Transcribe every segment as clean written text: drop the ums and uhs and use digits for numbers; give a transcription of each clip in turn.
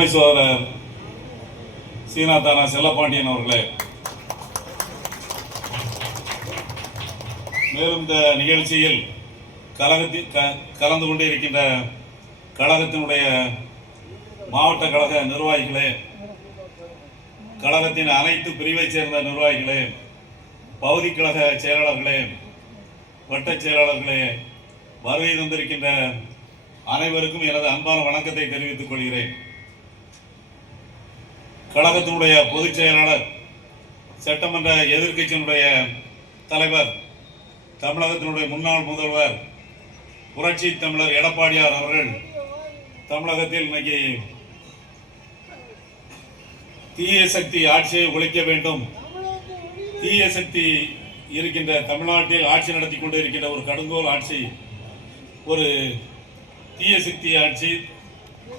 அருமை சோதரர் சீனாத்தானா செல்லப்பாண்டியன் அவர்களே, மேலும் இந்த நிகழ்ச்சியில் கலந்து கொண்டிருக்கின்ற கழகத்தினுடைய மாவட்ட கழக நிர்வாகிகளே, கழகத்தின் அனைத்து பிரிவைச் சேர்ந்த நிர்வாகிகளே, பகுதி கழக செயலாளர்களே, வட்டச் செயலாளர்களே, வருகை தந்திருக்கின்ற அனைவருக்கும் எனது அன்பான வணக்கத்தை தெரிவித்துக் கொள்கிறேன். கழகத்தினுடைய பொதுச் செயலாளர், சட்டமன்ற எதிர்க்கட்சியினுடைய தலைவர், தமிழகத்தினுடைய முன்னாள் முதல்வர் புரட்சி தமிழர் எடப்பாடியார் அவர்கள் தமிழகத்தில் இன்னைக்கு தீய சக்தி ஆட்சியை ஒழிக்க வேண்டும், தீய சக்தி இருக்கின்ற தமிழ்நாட்டில் ஆட்சி நடத்தி கொண்டு இருக்கின்ற ஒரு கடுங்கோல் ஆட்சி, ஒரு தீய சக்தி ஆட்சி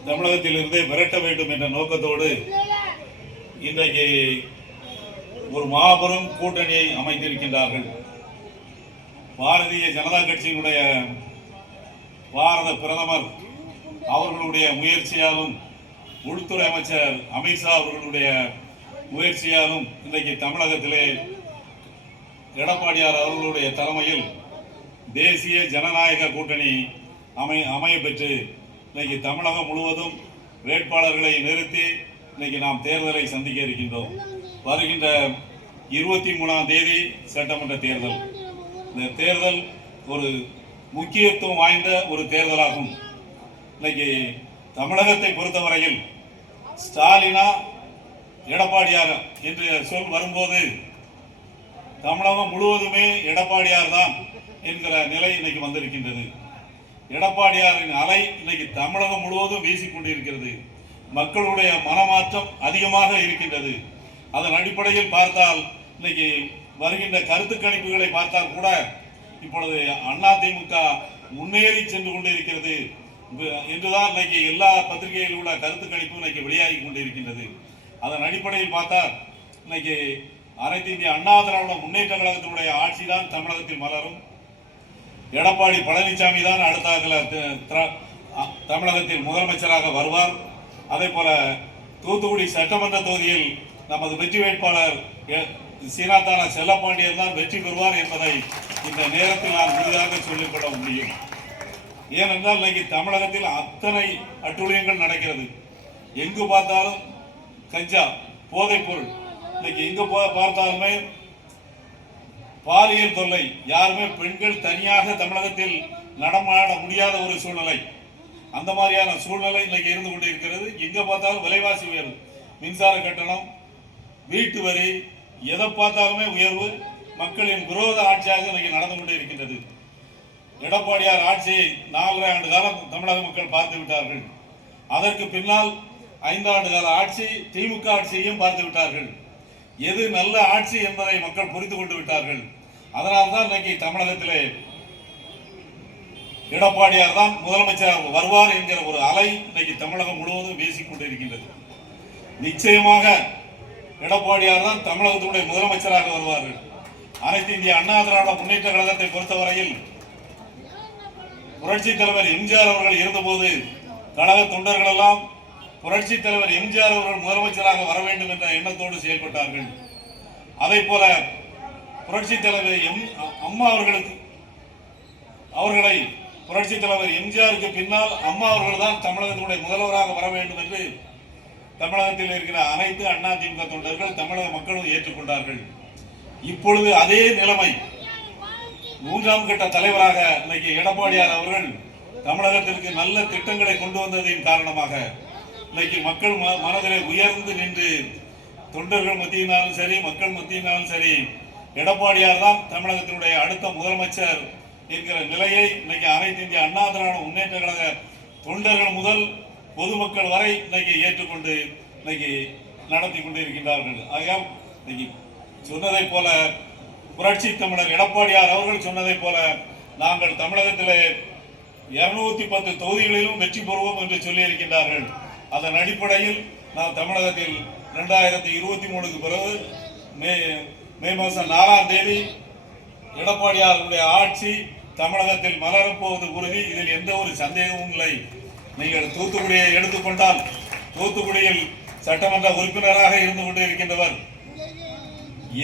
தமிழகத்தில் இருந்தே விரட்ட வேண்டும் என்ற நோக்கத்தோடு இன்றைக்கு ஒரு மாபெரும் கூட்டணியை அமைத்திருக்கின்றார்கள். பாரதிய ஜனதா கட்சியினுடைய பாரத பிரதமர் அவர்களுடைய முயற்சியாலும், உள்துறை அமைச்சர் அமித்ஷா அவர்களுடைய முயற்சியாலும் இன்றைக்கு தமிழகத்திலே எடப்பாடியார் அவர்களுடைய தலைமையில் தேசிய ஜனநாயக கூட்டணி அமைய பெற்று இன்னைக்கு தமிழகம் முழுவதும் வேட்பாளர்களை நிறுத்தி இன்னைக்கு நாம் தேர்தலை சந்திக்க இருக்கின்றோம். வருகின்ற 23ஆம் தேதி சட்டமன்ற தேர்தல். இந்த தேர்தல் ஒரு முக்கியத்துவம் வாய்ந்த ஒரு தேர்தலாகும். இன்னைக்கு தமிழகத்தை பொறுத்தவரையில் ஸ்டாலினா எடப்பாடியார் என்று சொல் வரும்போது தமிழகம் முழுவதுமே எடப்பாடியார் தான் என்கிற நிலை இன்னைக்கு வந்திருக்கின்றது. எடப்பாடியாரின் அலை இன்னைக்கு தமிழகம் முழுவதும் வீசிக்கொண்டிருக்கிறது. மக்களுடைய மனமாற்றம் அதிகமாக இருக்கின்றது. அதன் அடிப்படையில் பார்த்தால் இன்னைக்கு வருகின்ற கருத்து கணிப்புகளை பார்த்தால் கூட இப்பொழுது அதிமுக முன்னேறி சென்று கொண்டிருக்கிறது என்றுதான் இன்னைக்கு எல்லா பத்திரிகைகளில் உள்ள கருத்து கணிப்பு இன்னைக்கு வெளியாகி கொண்டிருக்கின்றது. அதன் அடிப்படையில் பார்த்தால் இன்னைக்கு அனைத்து இந்திய அண்ணா திராவிட முன்னேற்ற கழகத்தினுடைய ஆட்சி தான் தமிழகத்தில் மலரும். எடப்பாடி பழனிசாமி தான் அடுத்த தமிழகத்தில் முதலமைச்சராக வருவார். அதே போல தூத்துக்குடி சட்டமன்ற தொகுதியில் நமது வெற்றி வேட்பாளர் சீனாத்தானா செல்லப்பாண்டியன் தான் வெற்றி பெறுவார் என்பதை இந்த நேரத்தில் நான் உறுதியாக சொல்லிக்கொள்ள முடியும். ஏனென்றால் இன்னைக்கு தமிழகத்தில் அத்தனை அட்டூழியங்கள் நடக்கிறது. எங்கு பார்த்தாலும் கஞ்சா, போதைப் பொருள், இன்னைக்கு எங்கு பார்த்தாலுமே பாலியல் தொல்லை. யாருமே பெண்கள் தனியாக தமிழகத்தில் நடமாட முடியாத ஒரு சூழ்நிலை. அந்த மாதிரியான சூழ்நிலை இன்னைக்கு இருந்து கொண்டு இருக்கிறது. எங்க பார்த்தாலும் விலைவாசி உயர்வு, மின்சார கட்டணம், வீட்டு வரி, எதை பார்த்தாலுமே உயர்வு. மக்களின் விரோத ஆட்சியாக இன்னைக்கு நடந்து கொண்டு இருக்கின்றது. எடப்பாடியார் ஆட்சியை 4.5 ஆண்டு காலம் தமிழக மக்கள் பார்த்து விட்டார்கள். அதற்கு பின்னால் 5 ஆண்டு கால ஆட்சி திமுக ஆட்சியையும் பார்த்து விட்டார்கள். எது நல்ல ஆட்சி என்பதை மக்கள் புரிந்து கொண்டு விட்டார்கள். அதனால்தான் இன்னைக்கு தமிழகத்திலே எடப்பாடியார் தான் முதலமைச்சர் வருவார் என்கிற ஒரு அலை இன்னைக்கு தமிழகம் முழுவதும் வீசிக்கொண்டு இருக்கின்றது. நிச்சயமாக எடப்பாடியார் தான் தமிழகத்தினுடைய முதலமைச்சராக வருவார்கள். அனைத்து இந்திய அண்ணா திராவிட முன்னேற்ற கழகத்தை பொறுத்தவரையில் புரட்சி தலைவர் எம்ஜிஆர் அவர்கள் இருந்தபோது கழக தொண்டர்கள் எல்லாம் புரட்சி தலைவர் எம்ஜிஆர் அவர்கள் முதலமைச்சராக வர வேண்டும் என்ற எண்ணத்தோடு செயல்பட்டார்கள். அதே போல புரட்சி தலைவர் அம்மா அவர்களை புரட்சி தலைவர் எம்ஜிஆருக்கு பின்னால் அம்மா அவர்கள் தான் தமிழகத்தினுடைய முதல்வராக வர வேண்டும் என்று தமிழகத்தில் இருக்கிற அனைத்து அதிமுக தொண்டர்கள், தமிழக மக்களும் ஏற்றுக்கொண்டார்கள். இப்பொழுது அதே நிலைமை 3ஆம் கட்ட தலைவராக இன்னைக்கு எடப்பாடியார் அவர்கள் தமிழகத்திற்கு நல்ல திட்டங்களை கொண்டு வந்ததின் காரணமாக இன்னைக்கு மக்கள் மனதிலே உயர்ந்து நின்று தொண்டர்கள் மத்தியினாலும் சரி, மக்கள் மத்தியினாலும் சரி, எடப்பாடியார் தான் தமிழகத்தினுடைய அடுத்த முதலமைச்சர் என்கிற நிலையை இன்னைக்கு அனைத்து இந்திய அண்ணா திராவிட முன்னேற்ற கழக தொண்டர்கள் முதல் பொதுமக்கள் வரை இன்னைக்கு ஏற்றுக்கொண்டு இன்னைக்கு நடத்தி கொண்டிருக்கின்றார்கள். ஆகையால் இன்னைக்கு சொன்னதை போல புரட்சி தமிழர் எடப்பாடியார் அவர்கள் சொன்னதை போல நாங்கள் தமிழகத்திலே 210 தொகுதிகளிலும் வெற்றி பெறுவோம் என்று சொல்லி இருக்கின்றார்கள். அதன் அடிப்படையில் நாம் தமிழகத்தில் 2023க்கு பிறகு மே மாதம் 4ஆம் தேதி எடப்பாடியாருடைய ஆட்சி தமிழகத்தில் மலரப்போவது உறுதி. இதில் எந்த ஒரு சந்தேகமும் இல்லை. நீங்கள் தூத்துக்குடியை எடுத்துக்கொண்டால் தூத்துக்குடியில் சட்டமன்ற உறுப்பினராக இருந்து கொண்டு இருக்கின்றவர்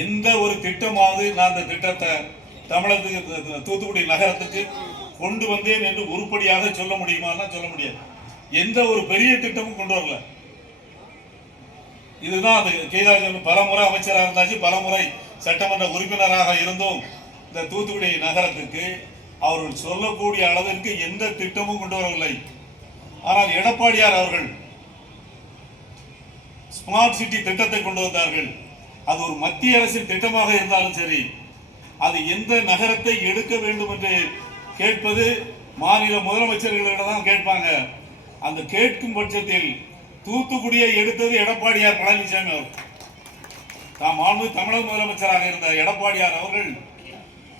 எந்த ஒரு திட்டமாவது நான் அந்த திட்டத்தை தமிழகத்துக்கு தூத்துக்குடி நகரத்துக்கு கொண்டு வந்தேன் என்று உருப்படியாக சொல்ல முடியுமான்னா சொல்ல முடியாது. எந்த ஒரு பெரிய திட்டமும் கொண்டு வரல. இதுதான் அது. கீதாஜி பலமுறை அமைச்சராக இருந்தாச்சு, பலமுறை சட்டமன்ற உறுப்பினராக இருந்தும் இந்த தூத்துக்குடி நகரத்துக்கு அவர்கள் சொல்லக்கூடிய அளவிற்கு எந்த திட்டமும் கொண்டு வரவில்லை. ஆனால் எடப்பாடியார் அவர்கள் ஸ்மார்ட் சிட்டி திட்டத்தை கொண்டு வந்தார்கள். அது ஒரு மத்திய அரசின் திட்டமாக இருந்தாலும் சரி, அது எந்த நகரத்தை எடுக்க வேண்டும் என்று கேட்பது மாநில முதலமைச்சர்களிடம் தான் கேட்பாங்க. அந்த கேட்கும் பட்சத்தில் தூத்துக்குடியை எடுத்தது எடப்பாடியார் பழனிசாமி அவர். தமிழக முதலமைச்சராக இருந்த எடப்பாடியார் அவர்கள்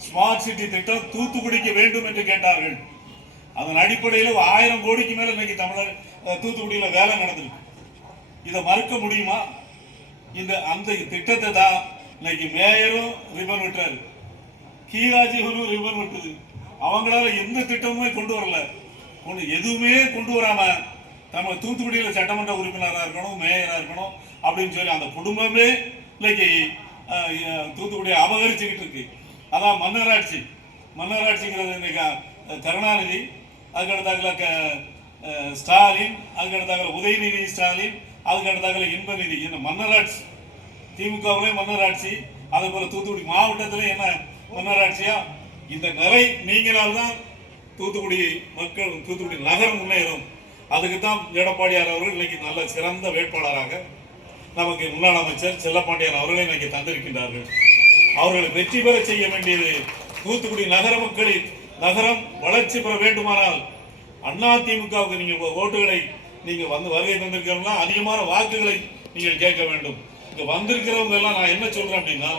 ஸ்மார்ட் சிட்டி திட்டம் தூத்துக்குடிக்கு வேண்டும் என்று கேட்டார்கள். அதன் அடிப்படையில் 1000 கோடிக்கு மேல இன்னைக்கு தூத்துக்குடியில் வேலை நடந்திருக்கு. இதை மறுக்க முடியுமா? அந்த திட்டத்தை தான் இன்னைக்கு மேயரும் ரிப்பன் விட்டாரு, கீதாஜிவரும் ரிப்பன் விட்டது. அவங்களால எந்த திட்டமுமே கொண்டு வரல. எதுவுமே கொண்டு வராம நம்ம தூத்துக்குடியில் சட்டமன்ற உறுப்பினராக இருக்கணும், மேயராக இருக்கணும் அப்படின்னு சொல்லி அந்த குடும்பமே இன்னைக்கு தூத்துக்குடியை அபகரிச்சுக்கிட்டு இருக்கு. அதான் மன்னராட்சி. மன்னராட்சிங்கிறது இன்னைக்கு கருணாநிதி, அதுக்கடுத்தாக்கல ஸ்டாலின், அதுக்கடுத்தாக்கல உதயநிதி ஸ்டாலின், அதுக்கடுத்தாக்கல இன்பநிதி. என்ன மன்னராட்சி? திமுகவிலே மன்னராட்சி, அதே போல தூத்துக்குடி மாவட்டத்தில் என்ன மன்னராட்சியா? இந்த நிலை நீங்களால்தான் தூத்துக்குடி மக்கள், தூத்துக்குடி நகரம் முன்னேறும். அதுக்கு தான் எடப்பாடியார் அவர்கள் இன்னைக்கு நல்ல சிறந்த வேட்பாளராக நமக்கு முன்னாள் அமைச்சர் செல்லப்பாண்டியன் அவர்களை இன்னைக்கு தந்திருக்கின்றார்கள். அவர்களை வெற்றி பெற செய்ய வேண்டியது தூத்துக்குடி நகர மக்களின் நகரம் வளர்ச்சி பெற வேண்டுமானால் அதிமுகவுக்கு நீங்க ஓட்டுகளை நீங்க வருகை தந்திருக்கிறோம்னா அதிகமான வாக்குகளை நீங்கள் கேட்க வேண்டும். இங்க வந்திருக்கிறவங்க எல்லாம் நான் என்ன சொல்றேன் அப்படின்னா,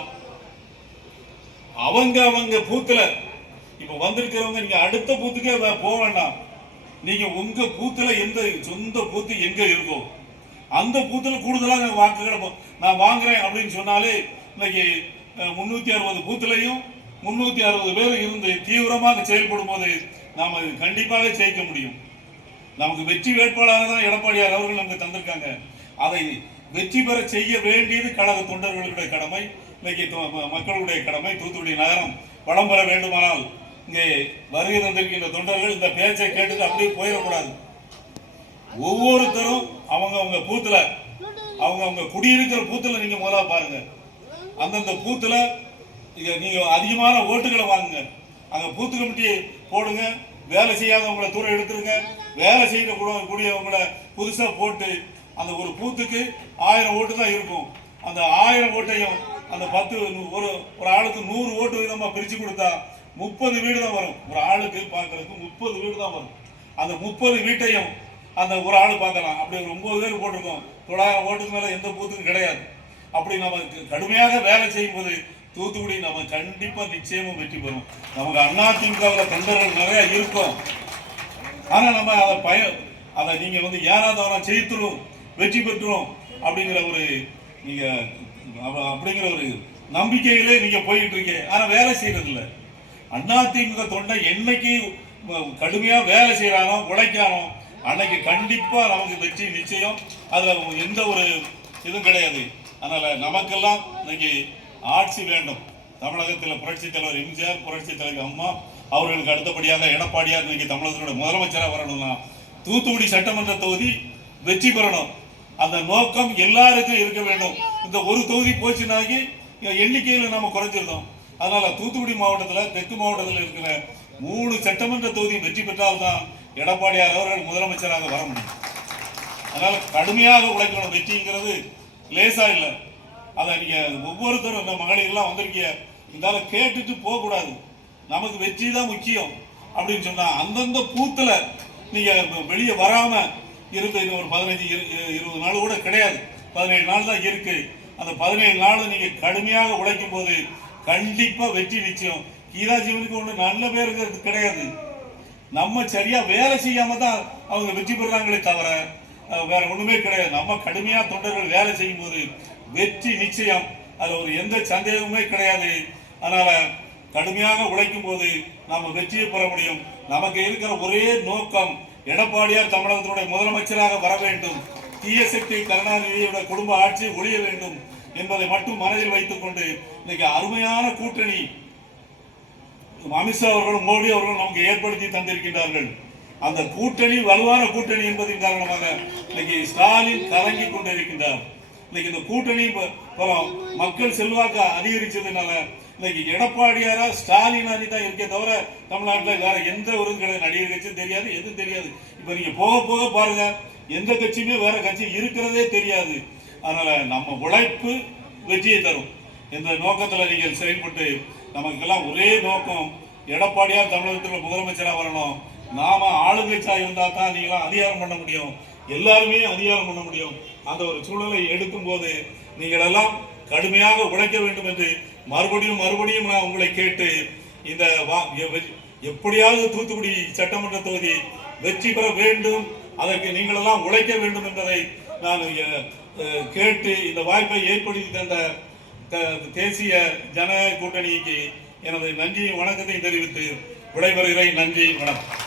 அவங்க பூத்துல இப்ப வந்திருக்கிறவங்க நீங்க அடுத்த பூத்துக்கே போக வேண்டாம். நீங்க உங்க பூத்துல எந்த சொந்த பூத்து எங்க இருக்கோ அந்த பூத்துல கூடுதலாக வாக்குகளை நான் வாங்குறேன் அப்படின்னு சொன்னாலே இன்னைக்கு 360 பூத்துலையும் 360 பேர் இருந்து தீவிரமாக செயல்படும் போது நாம கண்டிப்பாக ஜெயிக்க முடியும். நமக்கு வெற்றி வேட்பாளராக தான் எடப்பாடியார் அவர்கள் நமக்கு தந்திருக்காங்க. அதை வெற்றி பெற செய்ய வேண்டியது கழக தொண்டர்களுடைய கடமை, இன்னைக்கு மக்களுடைய கடமை. தூத்துக்குடி நகரம் வளம் பெற வேண்டுமானால் இங்கே வருகை தந்திருக்கின்ற தொண்டர்கள் இந்த பேச்சை கேட்டு அப்படியே போயிடக்கூடாது. ஒவ்வொருத்தரும் அவங்க பூத்துல அவங்க குடியிருக்கிற பூத்துல நீங்க முதல்ல பாருங்க. அந்தந்த பூத்துல நீங்க அதிகமான ஓட்டுகளை வாங்குங்க. அங்க பூத்து கமிட்டி போடுங்க. வேலை செய்யாதவங்களை தூரம் எடுத்துருங்க. வேலை செய்யக்கூடியவங்களை புதுசா போட்டு அந்த ஒரு பூத்துக்கு 1000 ஓட்டு தான் இருக்கும். அந்த 1000 ஓட்டையும் அந்த 10 ஒரு ஆளுக்கு 100 ஓட்டு விதமா பிரிச்சு கொடுத்தா 30 வீடு தான் வரும். ஒரு ஆளுக்கு பார்க்கறதுக்கு 30 வீடு தான் வரும். அந்த 30 வீட்டையும் அந்த ஒரு ஆளு பார்க்கலாம். அப்படி ஒரு 9 பேர் போட்டிருக்கோம். 900 ஓட்டுக்கு மேல எந்த பூத்துக்கும் கிடையாது. அப்படி நம்ம கடுமையாக வேலை செய்யும் போது தூத்துக்குடி நம்ம கண்டிப்பா நிச்சயமும் வெற்றி பெறும். நமக்கு அதிமுகவில் தொண்டர்கள் நிறைய இருக்கும். ஆனா நம்ம அதை நீங்க ஏறாதவனா ஜெயித்துரும் வெற்றி பெற்றுரும் அப்படிங்கிற ஒரு நம்பிக்கையிலே நீங்க போயிட்டு இருக்கீங்க. ஆனா வேலை செய்யறது இல்லை. அதிமுக தொண்டை என்னைக்கு கடுமையா வேலை செய்யறானோ உழைக்கானோ அன்னைக்கு கண்டிப்பா நமக்கு வெற்றி நிச்சயம். அதுல எந்த ஒரு இதுவும் கிடையாது. அதனால நமக்கெல்லாம் இன்னைக்கு ஆட்சி வேண்டும். தமிழகத்தில் புரட்சி தலைவர் எம்ஜிஆர், புரட்சி தலைவர் அம்மா அவர்களுக்கு அடுத்தபடியாக எடப்பாடியார் இன்னைக்கு தமிழகத்தினுடைய முதலமைச்சராக வரணும்னா தூத்துக்குடி சட்டமன்ற தொகுதி வெற்றி பெறணும். அந்த நோக்கம் எல்லாருக்கும் இருக்க வேண்டும். இந்த ஒரு தொகுதி போச்சுனாக்கி எண்ணிக்கையில் நம்ம குறைஞ்சிருந்தோம். அதனால தூத்துக்குடி மாவட்டத்தில், தெற்கு மாவட்டத்தில் இருக்கிற 3 சட்டமன்ற தொகுதி வெற்றி பெற்றால்தான் எடப்பாடியார் அவர்கள் முதலமைச்சராக வர முடியும். அதனால கடுமையாக உழைக்கணும். வெற்றிங்கிறது லேசா இல்லை. அதை நீங்க ஒவ்வொருத்தரும் இந்த மகளிர்லாம் வந்திருக்கீங்க, இருந்தால கேட்டுட்டு போக கூடாது. நமக்கு வெற்றி தான் முக்கியம் அப்படின்னு சொன்னா அந்தந்த பூத்துல நீங்க வெளியே வராம இருந்து ஒரு 15-20 நாள் கூட கிடையாது, 17 நாள் தான் இருக்கு. அந்த 17 நாள் நீங்க கடுமையாக உழைக்கும் போது கண்டிப்பா வெற்றி நிச்சயம். கீதாஜீவனுக்கு ஒண்ணு நல்ல பேருக்கு கிடையாது. நம்ம சரியா வேலை செய்யாம தான் அவங்க வெற்றி பெறாங்களே தவிர வேற ஒண்ணுமே கிடையாது. நம்ம கடுமையா தொண்டர்கள் வேலை செய்யும் போது வெற்றி நிச்சயம். அதுல ஒரு எந்த சந்தேகமுமே கிடையாது. அதனால கடுமையாக உழைக்கும் போது நாம வெற்றியை பெற முடியும். நமக்கு இருக்கிற ஒரே நோக்கம் எடப்பாடியார் தமிழகத்தினுடைய முதலமைச்சராக வர வேண்டும். தீய சக்தி கருணாநிதியோட குடும்ப ஆட்சி ஒழிய வேண்டும் என்பதை மட்டும் மனதில் வைத்துக் கொண்டு இன்னைக்கு அருமையான கூட்டணி அமித்ஷா அவர்களும் மோடி அவர்களும் நமக்கு ஏற்படுத்தி தந்திருக்கின்றார்கள். அந்த கூட்டணி வலுவான கூட்டணி என்பதன் காரணமாக இன்னைக்கு ஸ்டாலின் கலங்கி கொண்டிருக்கின்றார். இன்னைக்கு இந்த கூட்டணி மக்கள் செல்வாக்கு அதிகரிச்சதுனால இன்னைக்கு எடப்பாடியாரா ஸ்டாலின் அணி தான் இருக்கே தவிர தமிழ்நாட்டில் வேற எந்த ஒரு நடிகர் கட்சியும் தெரியாது, எதுவும் தெரியாது. இப்ப நீங்க போக போக பாருங்க, எந்த கட்சியுமே வேற கட்சி இருக்கிறதே தெரியாது. அதனால நம்ம உழைப்பு வெற்றியை தரும் என்ற நோக்கத்தில் நீங்கள் செயல்பட்டு நமக்கெல்லாம் ஒரே நோக்கம், எடப்பாடியார் தமிழகத்தில் முதலமைச்சராக வரணும். நாம ஆளுங்கட்சியா இருந்தா தான் நீங்களாம் அதிகாரம் பண்ண முடியும், எல்லாருமே அதிகாரம் பண்ண முடியும். அந்த ஒரு சூழலை எடுக்கும் போது நீங்கள் எல்லாம் கடுமையாக உழைக்க வேண்டும் என்று மறுபடியும் மறுபடியும் நான் உங்களை கேட்டு இந்த எப்படியாவது தூத்துக்குடி சட்டமன்ற தொகுதி வெற்றி பெற வேண்டும், அதற்கு நீங்கள் எல்லாம் உழைக்க வேண்டும் என்பதை நான் கேட்டு இந்த வாய்ப்பை ஏற்படுத்தி தந்த தேசிய ஜனநாயக கூட்டணிக்கு எனது நன்றியும் வணக்கத்தையும் தெரிவித்து விடைபெறுகிறேன். நன்றி, வணக்கம்.